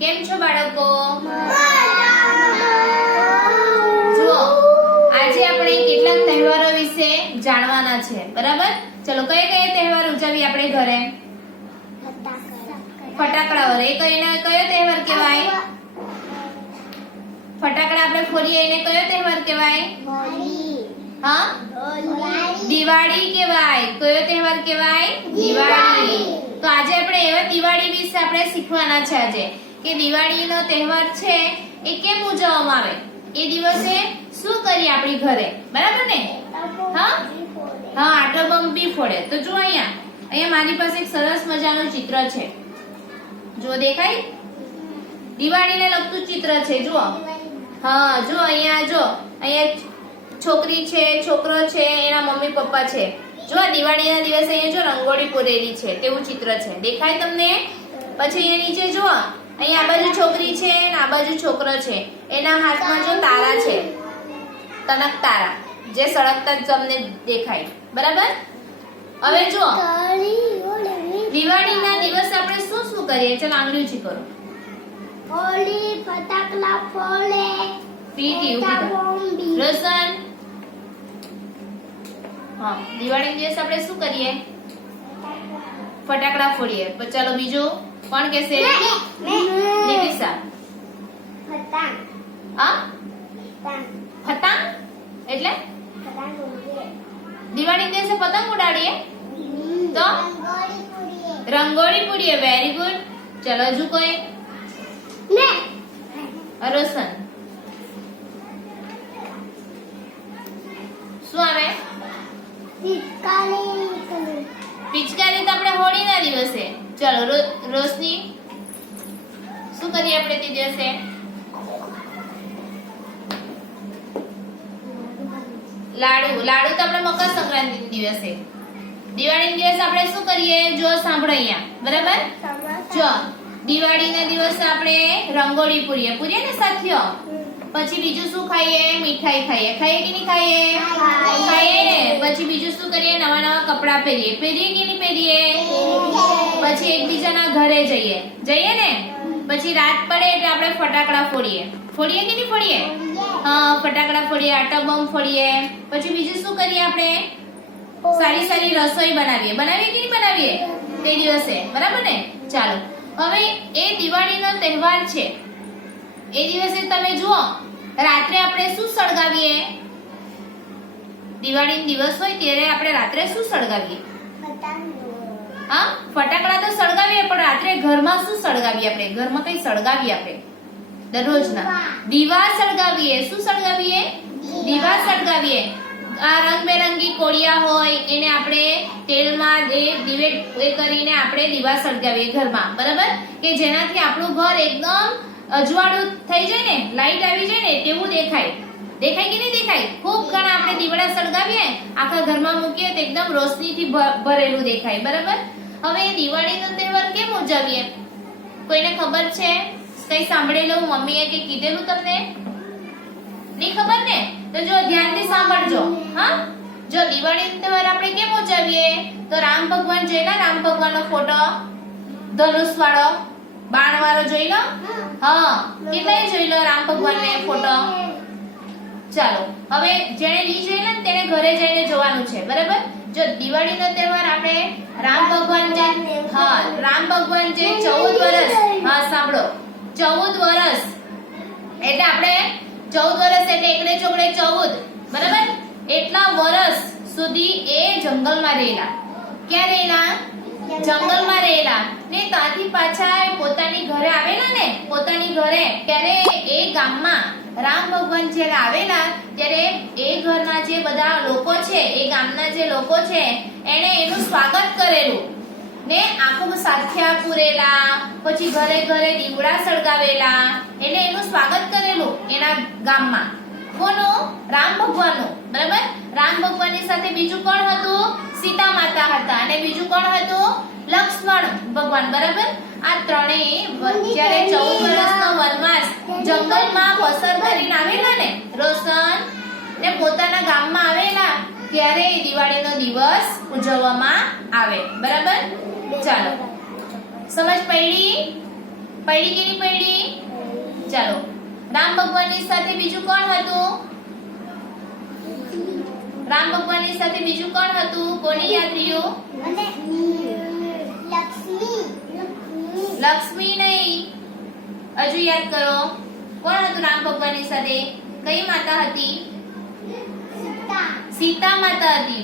કેમ છો બાળકો? જુઓ, આજે આપણે કેટલાક તહેવારો વિશે જાણવાના છે, બરાબર? ચલો, કયા કયા તહેવાર ઉજવીએ આપણે ઘરે? ફટાકડા વડે. કયો તહેવાર કહેવાય? ફટાકડા આપણે ફોડીએ એને કયો તહેવાર કહેવાય? હા, દિવાળી કહેવાય. કયો તહેવાર કહેવાય? દિવાળી. તો આજે આપણે એવા દિવાળી વિશે આપણે શીખવાના છે આજે કે દિવાળીનો તહેવાર છે એ કેમ ઉજવવામાં આવે, એ દિવસે શું કરીએ આપણી ઘરે, બરાબર ને? હા, આટો બમ બી ફોડે. તો જો અહીંયા મારી પાસે એક સરસ મજાનું ચિત્ર છે. જો દેખાય? દિવાળીને લગતું ચિત્ર છે. જુઓ. હા, જો અહીંયા છોકરી છે, છોકરો છે, એના મમ્મી પપ્પા છે. જો દિવાળીના દિવસે અહીંયા જો રંગોળી પૂરેલી છે તેવું ચિત્ર છે. દેખાય તમને? પછી અહીંયા નીચે જુઓ, અહીંયા આ બાજુ છોકરી છે અને આ બાજુ છોકરો છે. એના હાથમાં જો તારા છે, તનક તારા, જે સળગતા જ તમને દેખાય, બરાબર? હવે જુઓ, દિવાળીના દિવસે આપણે શું શું કરીએ? ચાલો આંગળી ઊંચી કરો. હોળી, ફટાકડા ફોડે, પીટી રોશન. હા, દિવાળી દિવસે આપણે શું કરીએ? ફટાકડા ફોડીએ. પછી ચાલો બીજું કોણ કહેશે? નિકિશા. પતંગ. હા, પતંગ એટલે દિવાળી દિવસે પતંગ ઉડાડીએ. તો રંગોળી પૂરીએ. Very good. ચલો હજુ કોઈ? રોશન. શું આવે? પિચકારી તો આપણે હોળીના દિવસે. ચલો રોશની, શું કરીએ આપણે તે દિવસે? લાડુ તો આપણે મકર સંક્રાંતિ દિવસે. દિવાળી દિવસે આપણે શું કરીએ? જો સાંભળો અહીંયા, બરાબર? જો દિવાળીના દિવસે આપણે રંગોળી પૂરીએ ને સાથીઓ. પછી બીજું શું ખાઈએ? મીઠાઈ ખાઈએ. ખાઈએ કે નહીં ખાઈએ? ખાઈએ ને. પછી બીજું શું કરીએ? નવા નવા કપડાં પહેરીએ કે નહીં પહેરીએ? પછી એકબીજાના ઘરે જઈએ ને. પછી રાત પડે એટલે આપણે ફટાકડા ફોડીએ કે નહીં ફોડીએ? હા, ફટાકડા ફોડીએ, આટા બમ ફોડીએ. પછી બીજું શું કરીએ? આપણે સારી રસોઈ બનાવીએ કે નહીં બનાવીએ તે દિવસે, બરાબર ને? ચાલો, હવે એ દિવાળીનો તહેવાર છે. એ દિવસે તમે જુઓ, રાત્રે આપણે શું સળગાવીએ? દિવાળીનો દિવસ હોય ત્યારે આપણે રાત્રે શું સળગાવીએ? હા, ફટાકડા તો સળગાવીએ, પણ રાત્રે ઘરમાં શું સળગાવીએ? આપણે ઘરમાં કઈ સળગાવીએ? આપણે દરરોજના દીવા સળગાવીએ. શું સળગાવીએ? દીવા સળગાવીએ. આ રંગબેરંગી કોળિયા હોય એને આપણે તેલમાં દીવે કરીને આપણે દીવા સળગાવીએ ઘરમાં, બરાબર? કે જેનાથી આપણું ઘર એકદમ અજવાળું થઈ જાય ને, લાઈટ આવી જાય ને તેવું દેખાય કે નહીં દેખાય? ખૂબ ઘણા આપણે દીવડા સળગાવીએ, આખા ઘરમાં મૂકીએ તો એકદમ રોશનીથી ભરેલું દેખાય, બરાબર? હવે દિવાળીનો તહેવાર કેમ ઉજવીએ? કોઈને ખબર છે? કઈ સાંભળેલું? મમ્મીએ કે કીધેલું તમને? નહીં ખબર ને? તો જો ધ્યાનથી સાંભળજો. હા, જો દિવાળીનો તહેવાર આપણે કેમ ઉજવીએ? તો રામ ભગવાન જોઈ લો, રામ ભગવાનનો ફોટો, ધનુષ વાળો, બાણ વાળો જોઈ લો. હા, કેટલાય જોઈ લો રામ ભગવાનને ફોટો. ચાલો, હવે જેને નહીં જોયેલા ને તેને ઘરે જઈને જોવાનું છે, બરાબર? જો દિવાળીનો તહેવાર આપણે રામ ભગવાન જે 14 વર્ષ, હા સાંભળો, 14 વર્ષ એટલે આપણે 14 વર્ષ એટલે એકડે ચોકડે 14, બરાબર? એટલા વર્ષ સુધી એ જંગલમાં રહેલા. ક્યાં રહેલા? જંગલમાં રહેલા ને ત્યાંથી પાછા પોતાની ઘરે આવેલા ને, પોતાની ઘરે ત્યારે એ ગામમાં રામ ભગવાન જ્યારે આવેલા ત્યારે એ ઘરના જે બધા લોકો છે, એ ગામના જે લોકો છે, એને એનું સ્વાગત કરેલું ને આખું સાથિયા પૂરેલા, પછી ઘરે ઘરે દીવડા સળગાવેલા, એટલે એનું સ્વાગત કરેલું એના ગામમાં. કોનું? રામ ભગવાનનું, બરાબર? રામ ભગવાનની સાથે બીજું કોણ હતું? સીતા માતા હતા. અને બીજું કોણ હતું? લક્ષ્મણ ભગવાન, બરાબર? આ ત્રણેય જ્યારે 14 વર્ષનો વનવાસ જંગલમાં પસાર કરીને આવેલા ને રોશન ને પોતાના ગામમાં આવેલા, ત્યારે એ દિવાળીનો દિવસ ઉજવવામાં આવે, બરાબર? ચાલો, સમજ પડી? પડી કે નહીં પડી? ચાલો, રામ ભગવાનની સાથે બીજું કોણ હતું? રામ ભગવાનની સાથે બીજું કોણ હતું? કોની યાદ રહ્યું? અને લક્ષ્મી લક્ષ્મી નહીં, હજુ યાદ કરો. કોણ હતું રામ ભગવાનની સાથે? કઈ માતા હતી? સીતા સીતા માતા હતી.